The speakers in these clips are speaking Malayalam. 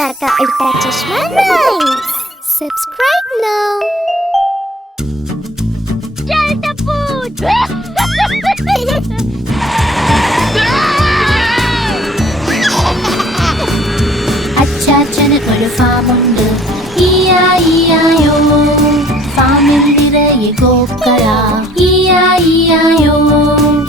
Ultra Chashma Rhymes. Subscribe now. Delta Food. അച്ചാച്ചന് ഒരു ഫാമുണ്ട്, ഇയായിയായോ. ഫാമിൽ നിറയെ കോക്കള, ഇയായിയായോ.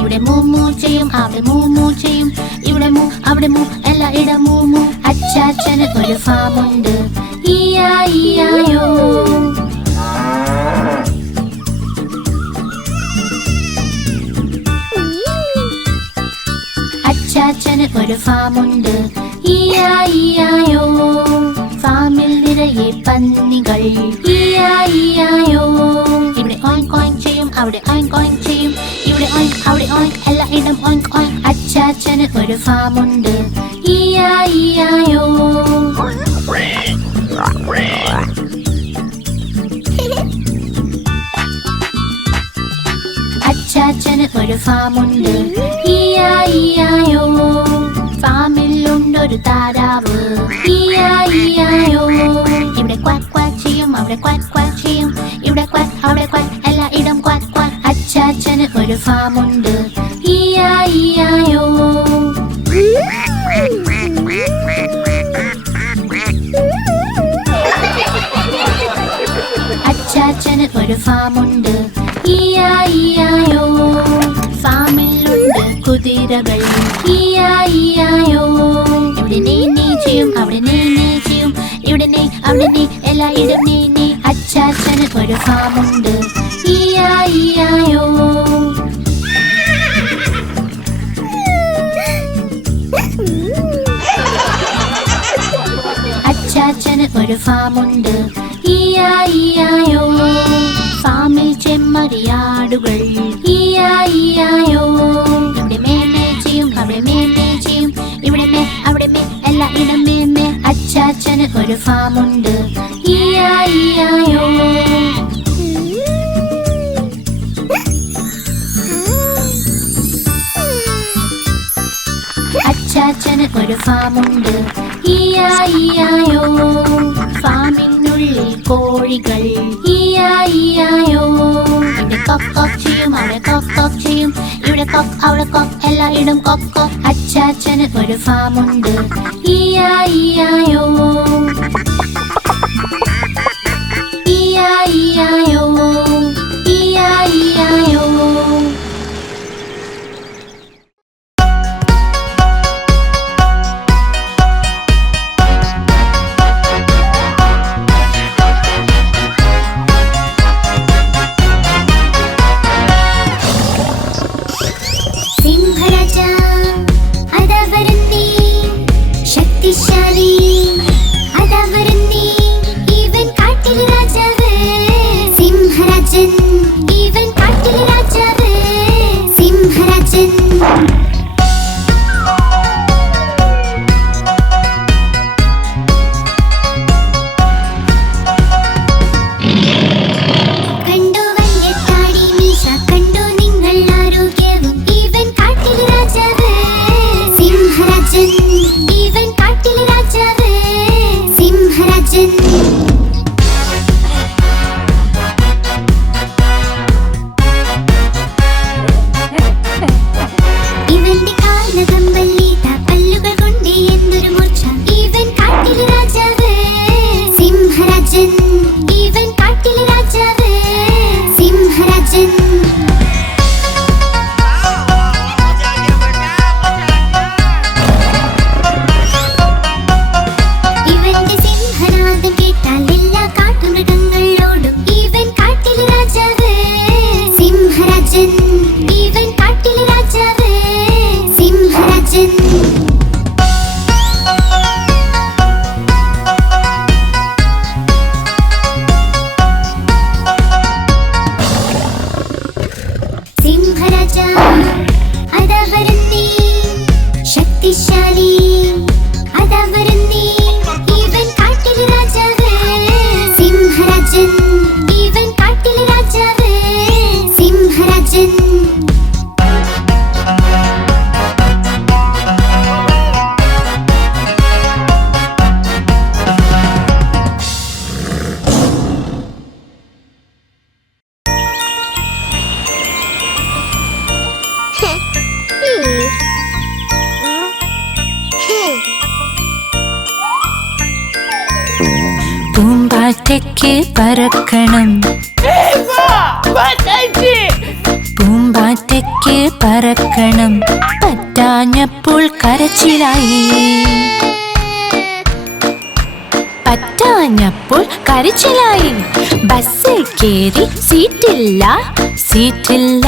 ഇവിടെ മൂമൂ ചെയ്യും, അവിടെ മൂമൂ ചെയ്യും, ഇവിടെ മൂ അവിടെ മൂ, എല്ലായിടം മൂമൂ. അച്ചാച്ചന് ഒരു ഫാമുണ്ട്, ഇയായിയായോ. അച്ചാച്ചന് ഒരു ഫാമുണ്ട്, ഇയായിയായോ. ഫാമിൽ നിറയെ പന്നികൾ, ഇയായിയായോ. ഇവിടെ ഓയിങ്ക് ഓയിങ്ക് ചെയ്യും, അവിടെ ഓയിങ്ക് ഓയിങ്ക് ചെയ്യും, ഇവിടെ ഓയിങ്ക് അവിടെ ഓയിങ്ക്, എല്ലായിടം ഓയിങ്ക് ഓയിങ്ക്. അച്ചാച്ചന് ഒരു ഫാമുണ്ട്, ഇയായിയായോ. അച്ചാച്ചന് ഒരു ഫാമുണ്ട്, ഇയായിയായോ. ഫാമിലുണ്ടൊരു താരാവ്, ഇയായിയായോ. ഇവിടെ ക്വാക്ക് ക്വാക്ക് ചെയ്യും, അവിടെ ക്വാക്ക് ക്വാക്ക് ചെയ്യും, ഇവിടെ ക്വാക്ക് അവിടെ ക്വാക്ക്, എല്ലായിടം ക്വാക്ക് ക്വാക്ക്. അച്ചാച്ചന് ഒരു ഫാമുണ്ട്, ഇയായിയായോ. അച്ചാച്ചന് ഒരു ഫാമുണ്ട്, ഇയായിയായോ. ഫാമിലുണ്ട് കുതിരകൾ, ഇയായിയായോ. ഇവിടെ നെയ് നെയ് ചെയ്യും, അവിടെ നെയ് നെയ് ചെയ്യും, ഇവിടെ നെയ് അവിടെ നെയ്, എല്ലായിടം നെയ് നെയ്. അച്ചാച്ചന് ഒരു ഫാമുണ്ട്, ഇയായിയായോ. അച്ചാച്ചന് ഒരു ഫാമുണ്ട്, ഇയായിയായോ. ഫാമിൽ ചെമ്മരിയാടുകൾ, ഇയായിയായോ. ഇവിടെ മേമേ ചെയ്യും, അവിടെ മേമേ ചെയ്യും, ഇവിടെ മേ അവിടെ മേ, എല്ലായിടം മേമേ. അച്ചാച്ചന് ഒരു ഫാമുണ്ട്, ഇയായിയായോ. അച്ചാച്ചന് ഒരു ഫാമുണ്ട്, ഇയായിയായോ. ഫാമിനുള്ളിൽ കോഴികൾ, ഇയായിയായോ. ഇവിടെ കൊക്ക് കൊക്ക് ചെയ്യും, അവിടെ കൊക്ക് കൊക്ക് ചെയ്യും, ഇവിടെ കൊക്ക് അവിടെ കൊക്ക്, എല്ലായിടം കൊക്ക് കൊക്ക്. അച്ചാച്ചന് ഒരു ഫാമുണ്ട്, ഇയായിയായോ. ഇയായിയായോ, ഇയായിയായോ. പൂമ്പാറ്റയ്ക്ക് പറക്കണം പൂമ്പാറ്റയ്ക്ക് പറക്കണം പറ്റാഞ്ഞപ്പോൾ കരച്ചിലായി പറ്റാഞ്ഞപ്പോൾ കരച്ചിലായി ബസ്സിൽ കേറി സീറ്റില്ല സീറ്റില്ല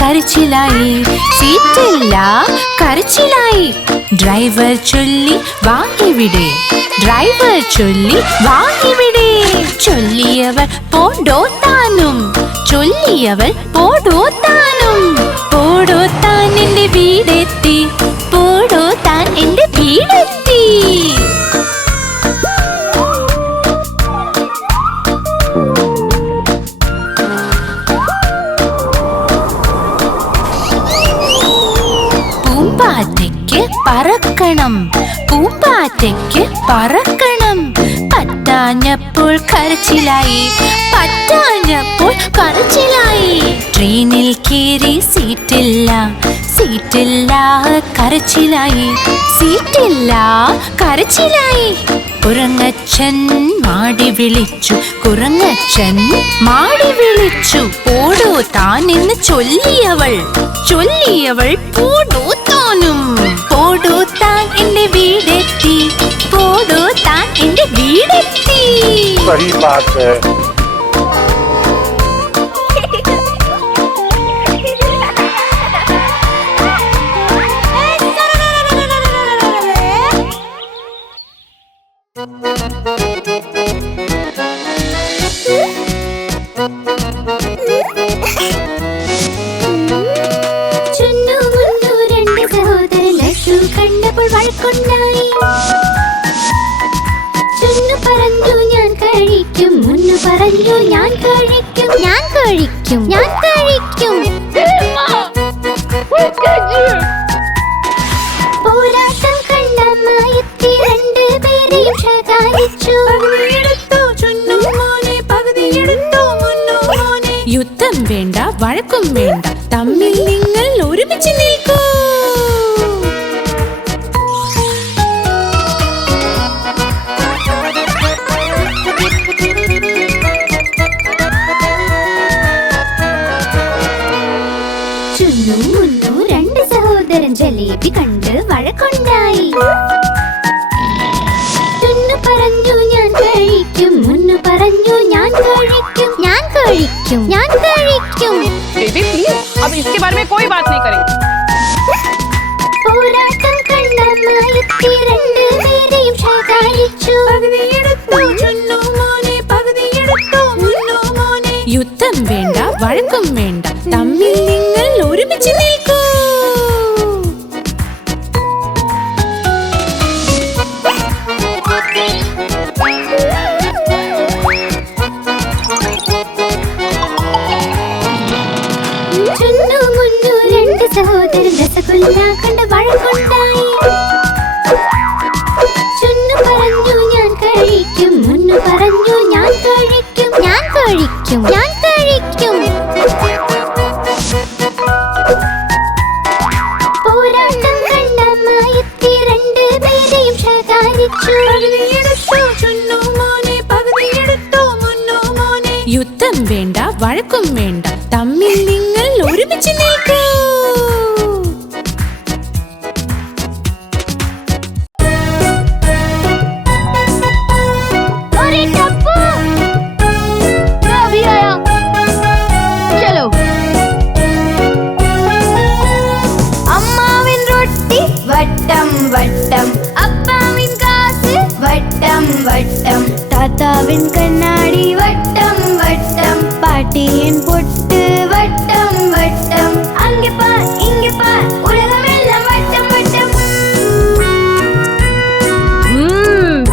കരച്ചിലായി സീറ്റില്ല കരച്ചിലായി ഡ്രൈവർ ചൊല്ലി വാ ഇവിടെ ഡ്രൈവർ ചൊല്ലി വാ ഇവിടെ ചൊല്ലിയവർ പോടോ താനും ചൊല്ലിയവൾ പോടോ താനും പോടോ താൻ എന്റെ വീടെത്തി പോടോ താൻ എന്റെ വീടെത്തി പൂമ്പാറ്റയ്ക്ക് പറക്കണം പൂമ്പാറ്റയ്ക്ക് പറക്കണം പറ്റാഞ്ഞപ്പോൾ കരച്ചിലായി പറ്റാഞ്ഞപ്പോൾ കരച്ചിലായി ട്രെയിനിൽ കേറി സീറ്റില്ല സീറ്റില്ല കരച്ചിലായി സീറ്റില്ല കരച്ചിലായി കുരങ്ങച്ചൻ മാടി വിളിച്ചു കുരങ്ങച്ചൻ മാടി വിളിച്ചു പോടോ താൻ എന്ന് ചൊല്ലിയവൾ ചൊല്ലിയവൾ പോടോ താനും പോടോ താൻ എന്റെ വീടെത്തി പോടോ താൻ എന്റെ വീടെത്തി सही बात है ചുന്നു മുന്നു രണ്ട് സഹോദരൻ ലഡ്ഡു കണ്ടപ്പോൾ വഴക്കുണ്ടായി ചുന്നു പറഞ്ഞു ഞാൻ കഴിക്കും മുന്നു പറഞ്ഞു ഞാൻ കഴിക്കും ഞാൻ കഴിക്കും ഞാൻ കഴിക്കും പോരാട്ടം കണ്ട മായത്തി രണ്ടുപേരെയും ശകാരിച്ചു യുദ്ധം വേണ്ട വഴക്കും വേണ്ട തമ്മിൽ നിങ്ങൾ ഒരുമിച്ച് നിൽക്കൂ ചുന്നു മുന്നു രണ്ട് സഹോദരൻ ജലേബി കണ്ട് വഴക്കുണ്ടായി ചുന്നു പറഞ്ഞു ഞാൻ കഴിക്കും മുന്നു പറഞ്ഞു ഞാൻ കഴിക്കും ഞാൻ കഴിക്കും ഞാൻ കഴിക്കും बेबी प्लीज अब इसके बारे में कोई बात नहीं करेंगे പോരാട്ടം കണ്ട മായത്തി രണ്ടുപേരെയും ശകാരിച്ചു യുദ്ധം വേണ്ട വഴക്കും വേണ്ട തമ്മിൽ നിങ്ങൾ ഒരുമിച്ച് നിൽക്കൂ ചുന്നു മുന്നു രണ്ട് സഹോദരൻ രസഗുല്ല കണ്ട് വഴക്കുണ്ടായി ചുന്നു പറഞ്ഞു ഞാൻ കഴിക്കും മുന്നു പറഞ്ഞു ഞാൻ കഴിക്കും ഞാൻ കഴിക്കും ഞാൻ കഴിക്കും പോരാട്ടം കണ്ട മായത്തി രണ്ടുപേരെയും ശകാരിച്ചു യുദ്ധം വേണ്ട വഴക്കും വേണ്ട തമ്മിൽ നിങ്ങൾ ഒരുമിച്ച് നിൽക്കൂ अरे टप्पू मैं अभी आया चलो അമ്മാവിൻ റൊട്ടി വട്ടം വട്ടം അപ്പാവിൻ കാസ് വട്ടം വട്ടം താത്താവിൻ കണ്ണാടി വട്ടം വട്ടം പാട്ടിயின் പൊട്ട് വട്ടം വട്ടം അങ്ങെ പാർ ഇങ്ങെ പാർ ഉലകമെല്ലാം വട്ടം വട്ടം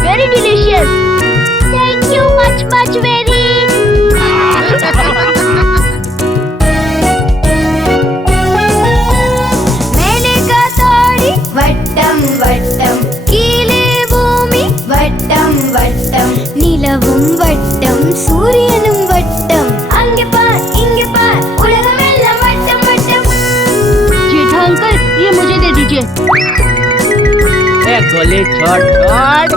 very delicious thank you much very മേലെ കാ താടി വട്ടം വട്ടം കീഴേ ഭൂമി വട്ടം വട്ടം നിലവും വട്ടം സൂര്യനും വട്ടം അങ്ങെ പാർ ഇങ്ങെ പാർ ഉലകമെല്ലാം വട്ടം വട്ടം जेठा अंकल ये मुझे दे दीजिए गोली छोड़ छोड़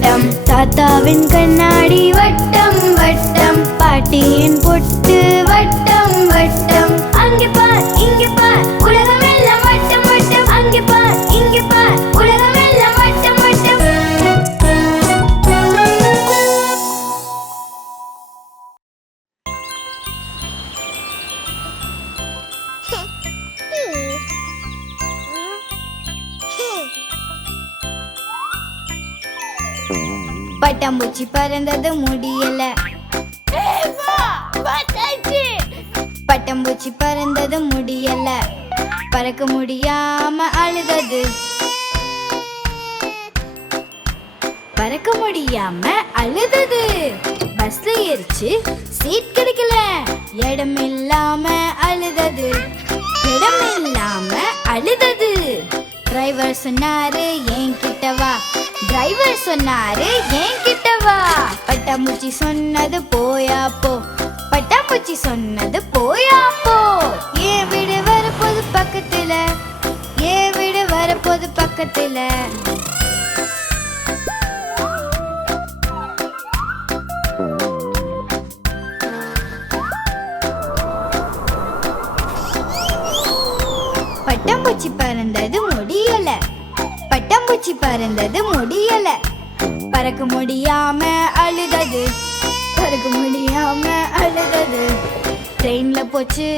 வட்டம் தாத்தாவின் கண்ணாடி வட்டம் வட்டம் பாட்டியின் பொட்டு வட்டம் வட்டம் அங்கே பார் இங்கே பார் உலகமெல்லாம் வட்டம் வட்டம் அங்கே பார் இங்கே பார் உலகமெல்லாம் வட்டம் வட்டம் பட்டாம்பூச்சி பறந்தது முடியல பட்டாம்பூச்சி பறந்தது முடியல பறக்க முடியாம அழுதது பறக்க முடியாம அழுதது பஸ்ல ஏறிச்சு சீட் கிடைக்கல இடம் இல்லாம அழுதது இடம் இல்லாம அழுதது டிரைவர் சொன்னாரு என்கிட்ட வா டிரைவர் சொன்னாரு என்கிட்ட வா பட்டாம்பூச்சி சொன்னது போயா போ பட்டாம்பூச்சி சொன்னது போயா போ ஏன் வீடு வரப்போது பக்கத்துல ஏன் வீடு வரப்போது பக்கத்துல பட்டாம்பூச்சி பறந்தது முடியல பட்டாம்பூச்சி பறந்தது முடியல பறக்க முடியாம அழுதது பறக்க முடியாம அழுதது ட்ரெயின்ல போச்சு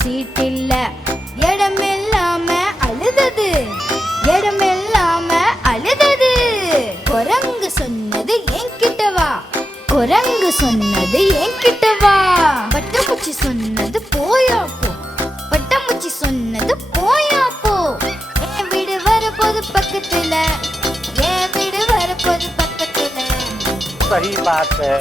சீட் இல்ல இடம் இல்லாம அழுதது இடம் இல்லாம அழுதது குரங்கு சொன்னது என்கிட்ட வா குரங்கு சொன்னது என்கிட்ட வா பட்டாம்பூச்சி சொன்னது போயா போ பட்டாம்பூச்சி சொன்னது போயா போ என் வீடு வரப்போது பக்கத்துல என் வீடு வரப்போது பக்கத்துல सही बात है।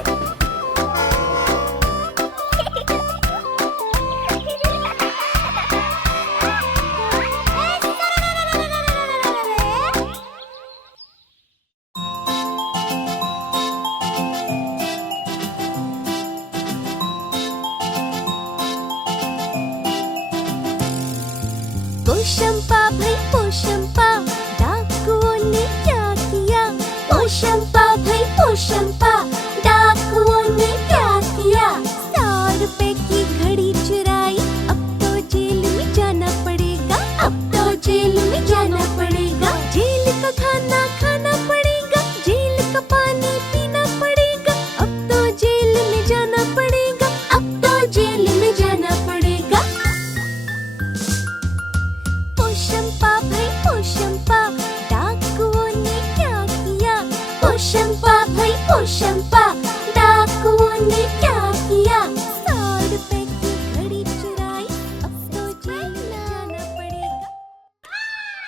पोशंपा भाई पोशंपा डाकुओं ने क्या किया पोशंपा भाई पोशंपा डाकुओं ने क्या किया 100 रुपए की घड़ी चुराई अब तो जेल में जाना पड़ेगा अब तो जेल में जाना पड़ेगा जेल का खाना खाना पड़ेगा जेल का पानी पीना पड़ेगा अब तो जेल में जाना पड़ेगा अब तो जेल में जाना पड़ेगा पोशंपा भाई पोशंपा डाकुओं ने क्या किया पोशंपा भाई पोशंपा डाकुओं ने क्या किया 100 रुपए की घड़ी चुराई अब तो जेल में जाना पड़ेगा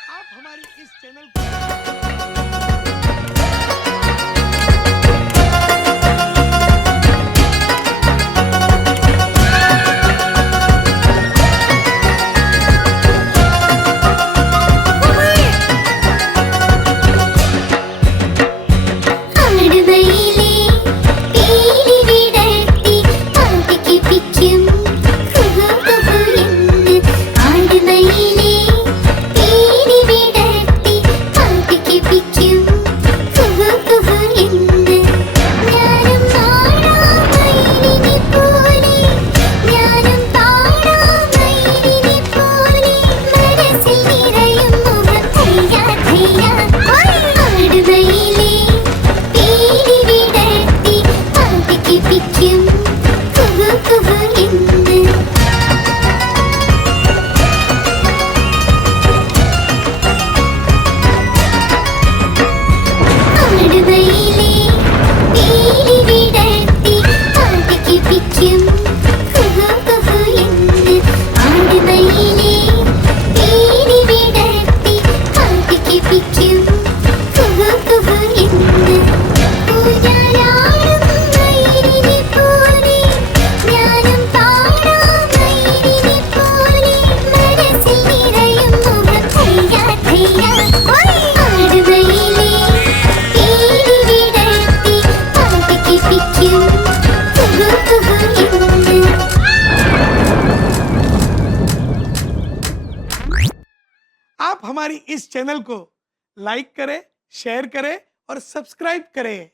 आप हमारी इस चैनल को ആടുവയിലെ പീലി വിടർത്തി പാട്ടിക്ക് പിക്കും കുഹു കുഹു എന്ന് ആടുവയിലെ പീലി വിടർത്തി പാട്ടിക്ക് പിക്കും കുഹു കുഹു എന്ന് ഞാനും പാടാം മയിലിനെ പോലെ ഞാനും പാടാം മയിലിനെ പോലെ മനസ്സിൽ നിറയും മുഖം ധൈര്യ ധൈര്യ ആടുവയിലെ പീലി വിടർത്തി പാട്ടിക്ക് പിക്കും കുഹു കുഹു എന്ന് ആടുവയിലെ പീലി വിടർത്തി പാട്ടിക്ക് പിക്കും കുഹു കുഹു എന്ന് ആടുവയിലെ പീലി വിടർത്തി പാട്ടിക്ക് പിക്കും കുഹു കുഹു എന്ന് ഊഞ്ഞാലാടും മയിലിനെ പോലെ ഞാനും പാടാം മയിലിനെ പോലെ മനസ്സിൽ നിറയും മുഖം ധൈര്യ ധൈര്യ ആടുവയിലെ പീലി വിടർത്തി പാട്ടിക്ക് പിക്കും കുഹു കുഹു എന്ന് आप हमारी इस चैनल को लाइक करें, शेयर करें और सब्सक्राइब करें